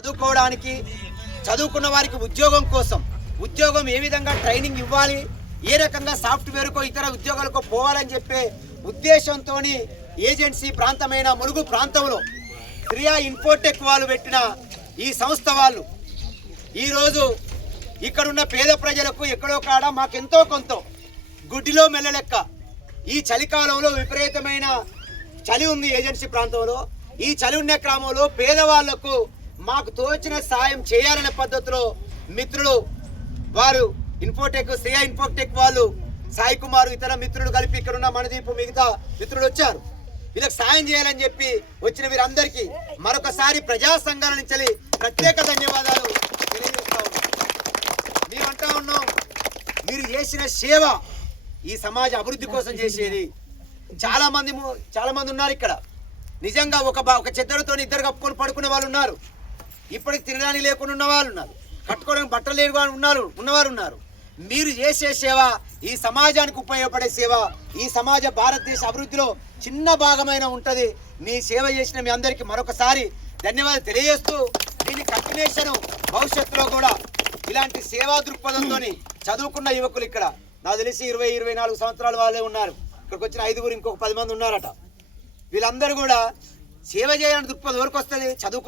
చదువుకోవడానికి, చదువుకున్న వారికి ఉద్యోగం కోసం, ఉద్యోగం ఏ విధంగా ట్రైనింగ్ ఇవ్వాలి, ఏ రకంగా సాఫ్ట్వేర్కో ఇతర ఉద్యోగాలకు పోవాలని చెప్పే ఉద్దేశంతో ఏజెన్సీ ప్రాంతమైన ములుగు ప్రాంతంలో క్రియా ఇన్ఫోటెక్ వాళ్ళు పెట్టిన ఈ సంస్థ వాళ్ళు ఈరోజు ఇక్కడున్న పేద ప్రజలకు ఎక్కడో కాడ మాకెంతో కొంత గుడ్డిలో మెల్లలెక్క ఈ చలికాలంలో విపరీతమైన చలి ఉంది ఏజెన్సీ ప్రాంతంలో. ఈ చలి ఉన్న క్రమంలో పేదవాళ్లకు మాకు తోచిన సాయం చేయాలనే పద్ధతిలో మిత్రులు వారు ఇన్ఫోటెక్ శ్రేయా ఇన్ఫోటెక్ వాళ్ళు సాయి కుమార్ ఇతర మిత్రులు కలిపి ఇక్కడ ఉన్న మనదీపు మిగతా మిత్రులు వచ్చారు. వీళ్ళకి సాయం చేయాలని చెప్పి వచ్చిన వీరందరికీ మరొకసారి ప్రజా సంఘాల నుంచి ప్రత్యేక ధన్యవాదాలు తెలియజేస్తా ఉన్నాం. మేము అంటా ఉన్నాం, మీరు చేసిన సేవ ఈ సమాజ అభివృద్ధి కోసం చేసేది. చాలా మంది ఉన్నారు ఇక్కడ. నిజంగా ఒక చెద్దరుతో ఇద్దరు కప్పుకొని పడుకునే వాళ్ళు ఉన్నారు. ఇప్పటికి తినడానికి లేకుండా ఉన్న వాళ్ళు ఉన్నారు. కట్టుకోవడానికి బట్టలు లేని వాళ్ళు ఉన్నవారు ఉన్నారు. మీరు చేసే సేవ ఈ సమాజానికి ఉపయోగపడే సేవ. ఈ సమాజ భారతదేశ అభివృద్ధిలో చిన్న భాగమైన ఉంటుంది. మీ సేవ చేసిన మీ అందరికీ మరొకసారి ధన్యవాదాలు తెలియజేస్తూ దీని కంటిన్యూషన్ భవిష్యత్తులో కూడా ఇలాంటి సేవా దృక్పథంతో చదువుకున్న యువకులు ఇక్కడ నాకు తెలిసి 20-24 సంవత్సరాల వాళ్ళే ఉన్నారు. ఇక్కడికి వచ్చిన 5 ఇంకొక 10 మంది ఉన్నారట. వీళ్ళందరూ కూడా సేవ చేయాలని దృక్పథం ఎవరికి వస్తుంది? చదువుకున్న